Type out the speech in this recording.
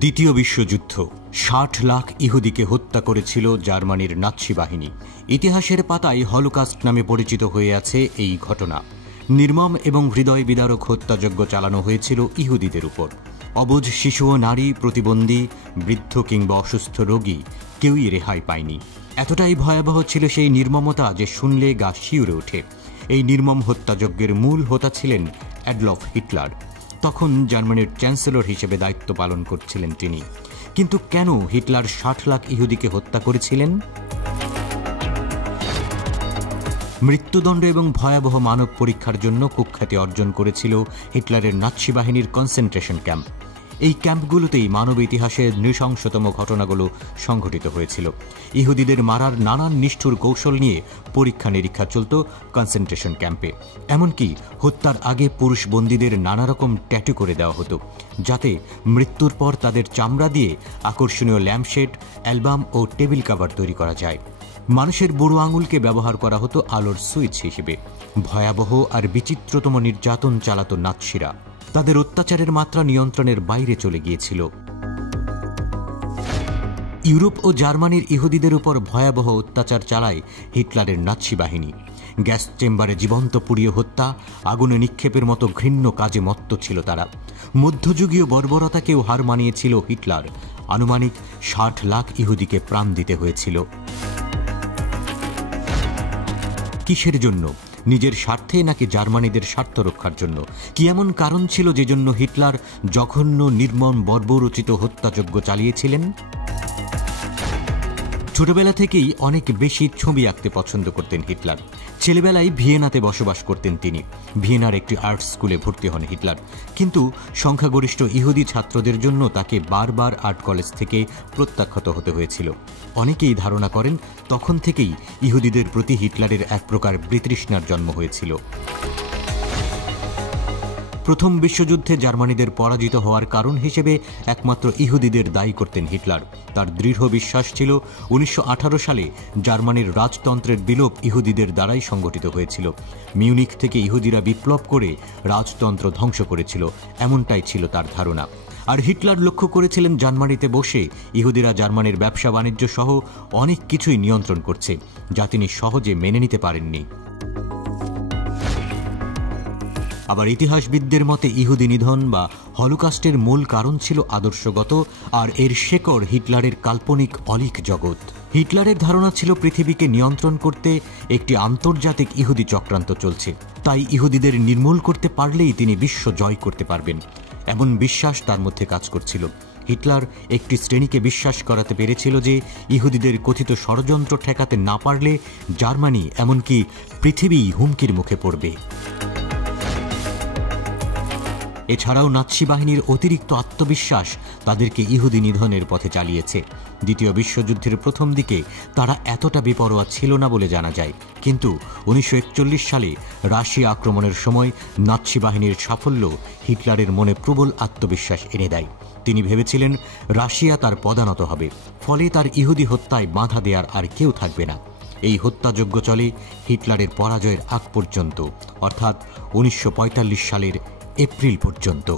দ্বিতীয় বিশ্বযুদ্ধ ৬০ লাখ ইহুদিকে হত্যা করেছিল জার্মানির নাৎসি বাহিনী। ইতিহাসের পাতায় হলোকাস্ট নামে পরিচিত হয়ে আছে এই ঘটনা। নির্মম এবং হৃদয় বিদারক হত্যাযজ্ঞ চালানো হয়েছিল ইহুদিদের উপর। অবুঝ শিশু ও নারী, প্রতিবন্ধী, বৃদ্ধ কিংবা অসুস্থ রোগী কেউই রেহাই পায়নি। এতটাই ভয়াবহ ছিল সেই নির্মমতা যে শুনলে গা শিউরে ওঠে। এই নির্মম হত্যাযজ্ঞের মূল হোতা ছিলেন অ্যাডলফ হিটলার। তখন জার্মানির চ্যান্সেলর হিসেবে দায়িত্ব পালন করছিলেন তিনি। কিন্তু কেন হিটলার ৬০ লাখ ইহুদিকে হত্যা করেছিলেন? মৃত্যুদণ্ড এবং ভয়াবহ মানব পরীক্ষার জন্য কুখ্যাতি অর্জন করেছিল হিটলারের নাৎসি বাহিনীর কনসেন্ট্রেশন ক্যাম্প। এই ক্যাম্পগুলোতেই মানব ইতিহাসের নৃশংসতম ঘটনাগুলো সংঘটিত হয়েছিল। ইহুদিদের মারার নানান নিষ্ঠুর কৌশল নিয়ে পরীক্ষা নিরীক্ষা চলত কনসেন্ট্রেশন ক্যাম্পে। এমনকি হত্যার আগে পুরুষ বন্দীদের নানা রকম ট্যাটু করে দেওয়া হতো, যাতে মৃত্যুর পর তাদের চামড়া দিয়ে আকর্ষণীয় ল্যাম্পশেড, অ্যালবাম ও টেবিল কাভার তৈরি করা যায়। মানুষের বুড়ো আঙুলকে ব্যবহার করা হতো আলোর সুইচ হিসেবে। ভয়াবহ আর বিচিত্রতম নির্যাতন চালাতো নাৎসিরা। তাদের অত্যাচারের মাত্রা নিয়ন্ত্রণের বাইরে চলে গিয়েছিল। ইউরোপ ও জার্মানির ইহুদিদের উপর ভয়াবহ অত্যাচার চালায় হিটলারের নাৎসি বাহিনী। গ্যাস চেম্বারে জীবন্ত পুড়িয়ে হত্যা, আগুনে নিক্ষেপের মতো ঘৃণ্য কাজে মত্ত ছিল তারা। মধ্যযুগীয় বর্বরতাকেও হার মানিয়েছিল হিটলার। আনুমানিক ৬০ লাখ ইহুদিকে প্রাণ দিতে হয়েছিল। কিসের জন্য? নিজের স্বার্থে নাকি জার্মানিদের স্বার্থ রক্ষার জন্য? কি এমন কারণ ছিল যে জন্য হিটলার জঘন্য, নির্মম, বর্বরচিত হত্যাযজ্ঞ চালিয়েছিলেন? ছোটবেলা থেকেই অনেক বেশি ছবি আঁকতে পছন্দ করতেন হিটলার। ছেলেবেলায় ভিয়েনাতে বসবাস করতেন তিনি। ভিয়েনার একটি আর্ট স্কুলে ভর্তি হন হিটলার। কিন্তু সংখ্যাগরিষ্ঠ ইহুদি ছাত্রদের জন্য তাকে বারবার আর্ট কলেজ থেকে প্রত্যাখ্যাত হতে হয়েছিল। অনেকেই ধারণা করেন তখন থেকেই ইহুদিদের প্রতি হিটলারের এক প্রকার বিতৃষ্ণার জন্ম হয়েছিল। প্রথম বিশ্বযুদ্ধে জার্মানিদের পরাজিত হওয়ার কারণ হিসেবে একমাত্র ইহুদিদের দায়ী করতেন হিটলার। তার দৃঢ় বিশ্বাস ছিল ১৯১৮ সালে জার্মানির রাজতন্ত্রের বিলোপ ইহুদিদের দ্বারাই সংগঠিত হয়েছিল। মিউনিখ থেকে ইহুদিরা বিপ্লব করে রাজতন্ত্র ধ্বংস করেছিল, এমনটাই ছিল তার ধারণা। আর হিটলার লক্ষ্য করেছিলেন জার্মানিতে বসে ইহুদিরা জার্মানির ব্যবসা বাণিজ্য সহ অনেক কিছুই নিয়ন্ত্রণ করছে, যা তিনি সহজে মেনে নিতে পারেননি। আবার ইতিহাসবিদদের মতে ইহুদি নিধন বা হলোকাস্টের মূল কারণ ছিল আদর্শগত, আর এর শেকড় হিটলারের কাল্পনিক অলীক জগৎ। হিটলারের ধারণা ছিল পৃথিবীকে নিয়ন্ত্রণ করতে একটি আন্তর্জাতিক ইহুদি চক্রান্ত চলছে। তাই ইহুদিদের নির্মূল করতে পারলেই তিনি বিশ্ব জয় করতে পারবেন, এমন বিশ্বাস তার মধ্যে কাজ করছিল। হিটলার একটি শ্রেণীকে বিশ্বাস করাতে পেরেছিল যে ইহুদিদের কথিত ষড়যন্ত্র ঠেকাতে না পারলে জার্মানি, এমনকি পৃথিবী হুমকির মুখে পড়বে। এছাড়াও নাৎসি বাহিনীর অতিরিক্ত আত্মবিশ্বাস তাদেরকে ইহুদি নিধনের পথে চালিয়েছে। দ্বিতীয় বিশ্বযুদ্ধের প্রথম দিকে তারা এতটা বেপরোয়া ছিল না বলে জানা যায়। কিন্তু ১৯৪১ সালে রাশিয়া আক্রমণের সময় নাৎসি বাহিনীর সাফল্য হিটলারের মনে প্রবল আত্মবিশ্বাস এনে দেয়। তিনি ভেবেছিলেন রাশিয়া তার পদানত হবে, ফলে তার ইহুদি হত্যায় বাধা দেওয়ার আর কেউ থাকবে না। এই হত্যাযজ্ঞ চলে হিটলারের পরাজয়ের আগ পর্যন্ত, অর্থাৎ ১৯৪৫ সালের এপ্রিল পর্যন্ত।